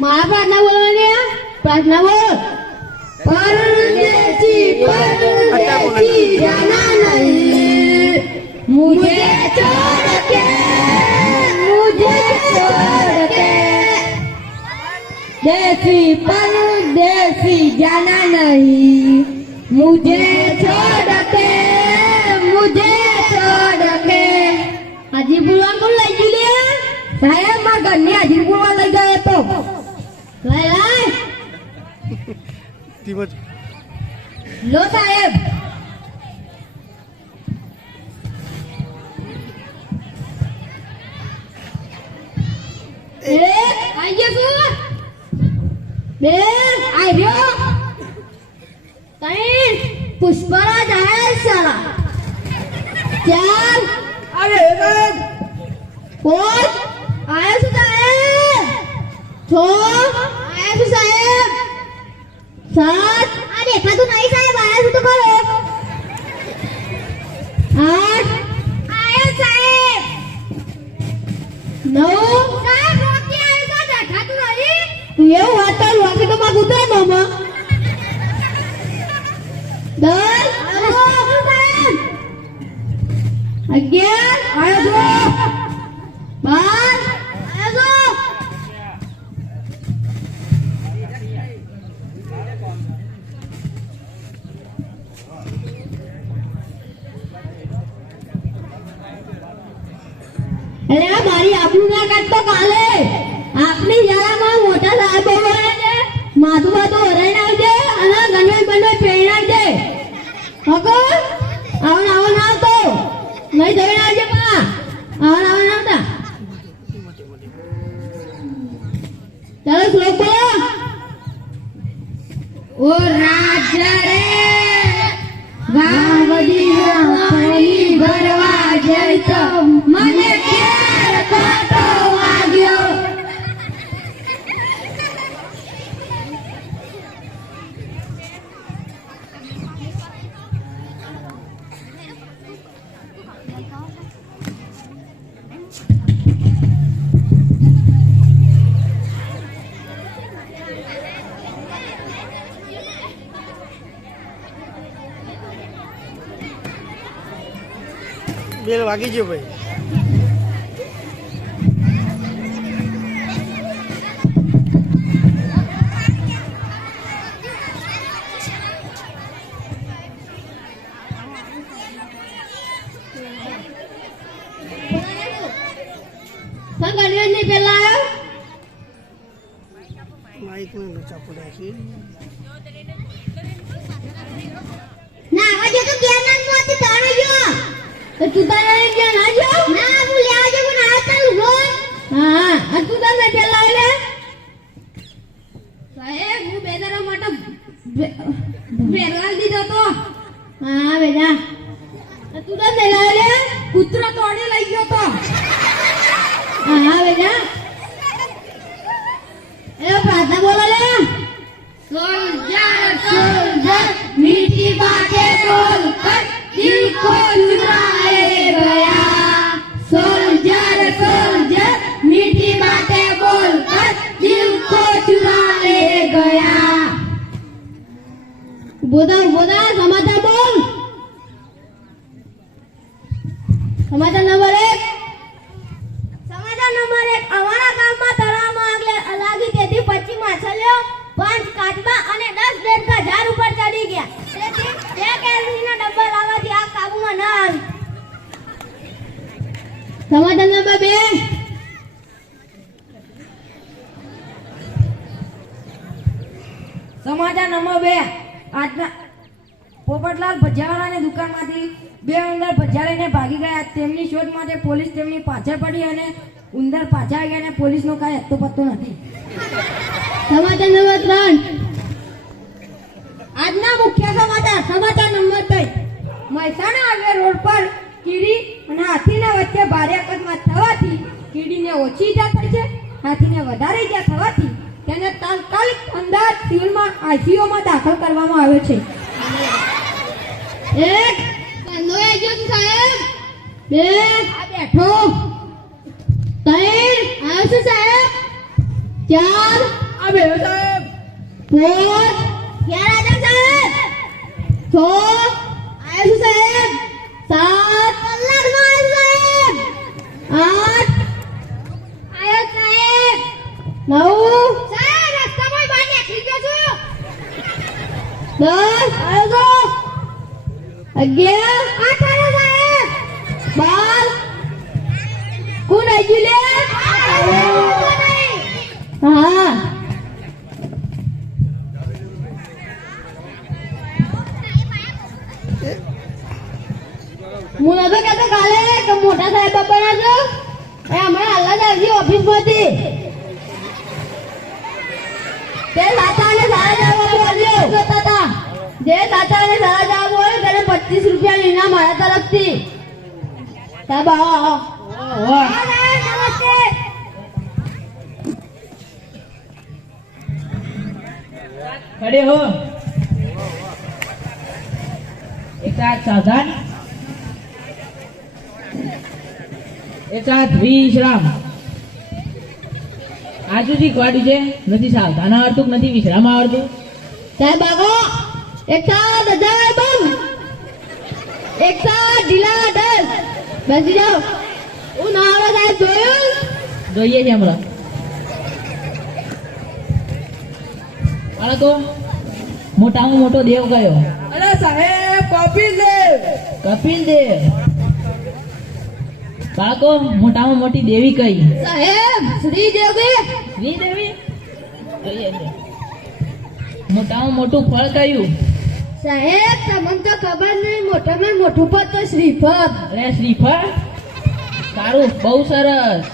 मारा प्रार्थना बोलो ने प्रार्थना बोल परदेसी जाना नहीं मुझे छोड़ के देसी परदेसी जाना नहीं मुझे छोड़ के हाजी बुलवा को लई गई साहेब मार घरनी हाजी बुलवा लई गए तो लई लो साहेब आइए बे आई रहो कहीं पुष्पराज आया साला चल अरे कौन आया साहेब छो आया साहेब सात अरे देखा तू नहीं साहेब आया तो करो आठ आया साहेब नौ साहेब रोटी आया तो देखा तू नहीं तू ये वाता वाके तो मार उतर मामा दस साहेब अग्यार आया तो बार आया तो अरे मारी आपनु ना काट तो काले आपनी जरा માં મોટા સાહેબ બોલે છે માથું બાતો હરાઈ નાખજે અને ગણવે પેણા છે હકો આવન આવતો નહીં જઈ આવજે પા આવન આવતા ચાલો શ્લોક બોલો ઓ રાજા રે વાવડીના પાણી ભરવા જઈ તો મને કેર કાટો વાગ્યો બેલ વાગી ગયો ભાઈ સંગણવે ની પેલા માઈક માં ચાપો રાખી ના આજે તો જ્ઞાન મોતી તાણે ગયો તો તું તારે જ્ઞાન આજો ના ભૂલી આજો પણ આ તારું ગોળ હા આ તું તારે પેલા લે સાહેબ હું બેદારા માટે બેરવાલ દીધો તો હા બેટા તું તારે લે કૂતરો તોડી લઈ ગયો તો હા બેટા એ પ્રાર્થના બોલો લે सोल्जर मीठी बातें बोलकर दिल को चुराए गया सोल्जर मीठी बातें बोलकर दिल को चुराए गया बोधा समाचार बोल समाचार नंबर 1 અમારા ગામમાં તળાવમાં આગ લાગી તેથી 25 માછલીઓ 5 કાચબા અને 10 દેડકા ઝાડ ઉપર ચડી ગયા તેથી 2 કેરોસીનના ડબ્બા લાવવાથી આગ કાબૂમાં ન આવી સમાધાન નંબર 2 સમાચાર નંબર 2 આજના પોપટલાલ ભજીયાવાળાની દુકાનમાંથી 2 ઉંદર ભજીયા લઈને ભાગી ગયા તેમની શોધ માટે પોલીસ તેમની પાછળ પડી અને ઉંદર પાછા ગયા અને પોલીસનો કાંઈ હત્તો પત્તો નથી સમાચાર નંબર 3 આજના મુખ્ય સમાચાર નંબર 3 મહેસાણા હાઈવે રોડ પર કીડી અને હાથીના વચ્ચે ભારે અકસ્માત થવાથી કીડીને ઓછી ઈજા થઈ છે હાથીને વધારે ઈજા થવાથી તેને તાત્કાલિક અમદાવાદ સિવિલમાં આઈસીયુમાં દાખલ કરવામાં આવ્યો છે એક કંદો આવ્યો છે સાહેબ બે આ બેઠો ત્રણ આવ્યો છે સાહેબ ચાર આ બે સાહેબ પોત ક્યાં રાજા સાહેબ 6 આયો છું સાહેબ 7 કલાકમાં આયો સાહેબ 8 આયો સાહેબ 9 સાહેબ રસ્તામાં બહાર નીકળી ગયો છું 10 આયો છો 11 8 આયો સાહેબ 12 કોણ આવી લે હા હું નતો કહેતો કાલે કે મોટા સાહેબ બના છો એ હમણાં હાલ જ આવજી ઓફિસમાંથી તે સાચા અને સારા જવાબ બોલ્યો જોતા હતા જે સાચા અને સારા જવાબ બોલ્યો તેને 25 રૂપિયા ઇનામ મારા તરફથી સાહેબ આવો નમસ્તે खड़े हो एक साथ सावधान एक साथ विश्राम આજુથી ગાડી છે નથી સાવધાન આવડતું નથી વિશ્રામ આવડતું સાહેબ આગો એક સાથ હજાર બંધ એક સાથ ઢીલા 10 બેસી જાઓ હું ના આવડે સાહેબ જોયું જોઈએ છે હમણાં બાળકો મોટામાં મોટો દેવ કયો અરે સાહેબ કોપી દેવ કપિલ દેવ બાળકો મોટામાં મોટી દેવી કઈ સાહેબ શ્રી દેવી શ્રી દેવી જોઈએ છે મોટામાં મોટું ફળ કયું સાહેબ તમને તો ખબર નહીં મોટામાં મોટું પદ તો શ્રીફળ અરે શ્રીફળ સારું બહુ સરસ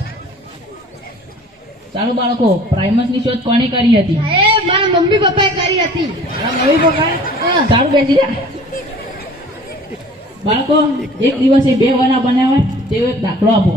ચાલો બાળકો પ્રાઇમસ ની શોધ કોણે કરી હતી સાહેબ મારા મમ્મી પપ્પાએ કરી હતી તારા મમ્મી પપ્પાએ હા. સારું બેસી જા બાળકો એક દિવસે 2 વના બનાવે તેવો એક દાખલો આપો